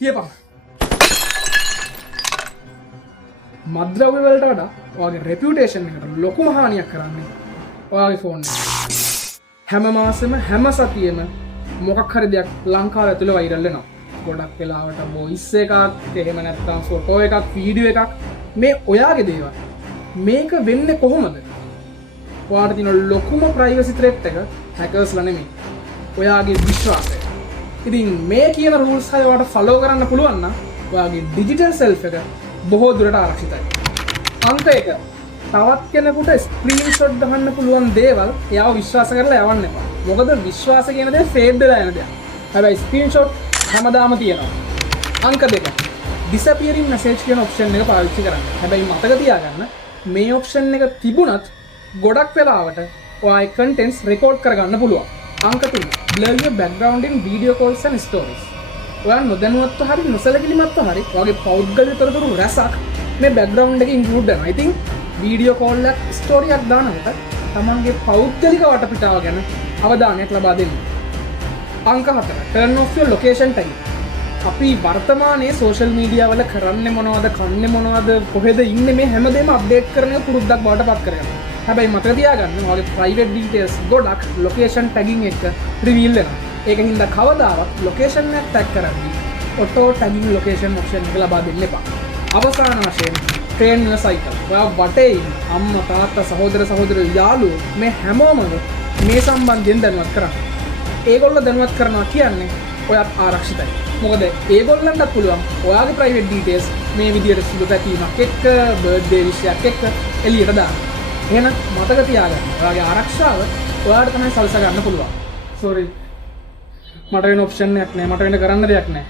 තියපන්. මද්ද්‍රව්‍ය වලට වඩා ඔයාගේ රෙපියුටේෂන් එකට ලොකුම හානියක් කරන්නේ ඔයාගේ ෆෝන් එක. හැම මාසෙම හැම සතියෙම මොකක් හරි දෙයක් ලංකාව ඇතුළේ වෛරල් වෙනවා. ගොඩක් වෙලාවට වොයිස් එකක්, එහෙම නැත්නම් ෆොටෝ එකක්, වීඩියෝ එකක්, මේ ඔයාගේ දේවල්. මේක වෙන්නේ කොහොමද? ඔයාට තියෙන ලොකුම ප්‍රයිවසි ත්‍රෙට් එක හැකර්ස්ලා නෙමෙයි. ඔයාගේ විශ්වාසය. ඉතින් මේ කියන රූල්ස් හය ඔයාට ෆලෝ කරන්න පුළුවන් නම් ඔයාගේ ඩිජිටල් සෙල්ෆ් එක බොහෝ දුරට ආරක්ෂිතයි. අංක 1. තවත් කෙනෙකුට ස්ක්‍රීන්ෂොට් ගන්න පුළුවන් දේවල් එයාව විශ්වාස කරලා යවන්න එපා. මොකද විශ්වාස කියන දේ ෆේඩ් වෙලා යන දෙයක්. හැබැයි ස්ක්‍රීන්ෂොට් හැමදාම තියෙනවා. අංක 2. disappearing message කියන ඔප්ෂන් එක පාවිච්චි කරන්න. හැබැයි මතක තියාගන්න මේ ඔප්ෂන් එක තිබුණත් ගොඩක් වෙලාවට ඔයාගේ contents record කරගන්න පුළුවන්. අංක 3. blur your background in video calls and stories. ඔයා නොදැනුවත්ව හරි නොසලකිලිමත්ව හරි ඔයාගේ පෞද්ගලික තොරතුරු රැසක් මේ background එකේ include කරනවා. ඉතින් video call එකක් story එකක් දානකොට තමන්ගේ පෞද්ගලික වටපිටාව ගැන අවධානයක් ලබා දෙන්න. අංක 4. turn off your location tagging. අපි වර්තමානයේ social media වල කරන්නේ මොනවද, කන්නේ මොනවද, කොහෙද ඉන්නේ මේ හැමදේම අප්ඩේට් කරන එක පුරුද්දක් බවට පත් කරගන්න. හැබැයි මතක තියාගන්න ඔයාගේ private details ගොඩක් location tagging එක reveal වෙනවා. ඒකින්ද කවදාවත් location එක tag කරද්දී auto tagging location option එක ලබා දෙන්න එපා. අවසාන වශයෙන් train your cycle. ඔයා වටේ ඉන්න අම්මා තාත්තා සහෝදර සහෝදරියෝ යාළුවෝ මේ හැමෝම මේ සම්බන්ධයෙන් දැනුවත් කරන්න. ඒගොල්ලෝ දැනුවත් කරනවා කියන්නේ ඔයාත් ආරක්ෂිතයි. මොකද ඒගොල්ලන්ට පුළුවන් ඔයාගේ private details මේ විදියට සුදු පැතීමක් එක්ක birthday wish එකක් එක්ක එළියට දාන්න. එහෙනම් මතක තියාගන්න ඔයාගේ ආරක්ෂාව ඔයාට තමයි සලසා ගන්න පුළුවන්. sorry මට වෙන ඔප්ෂන් එකක් නෑ, මට වෙන කරන්න දෙයක් නෑ.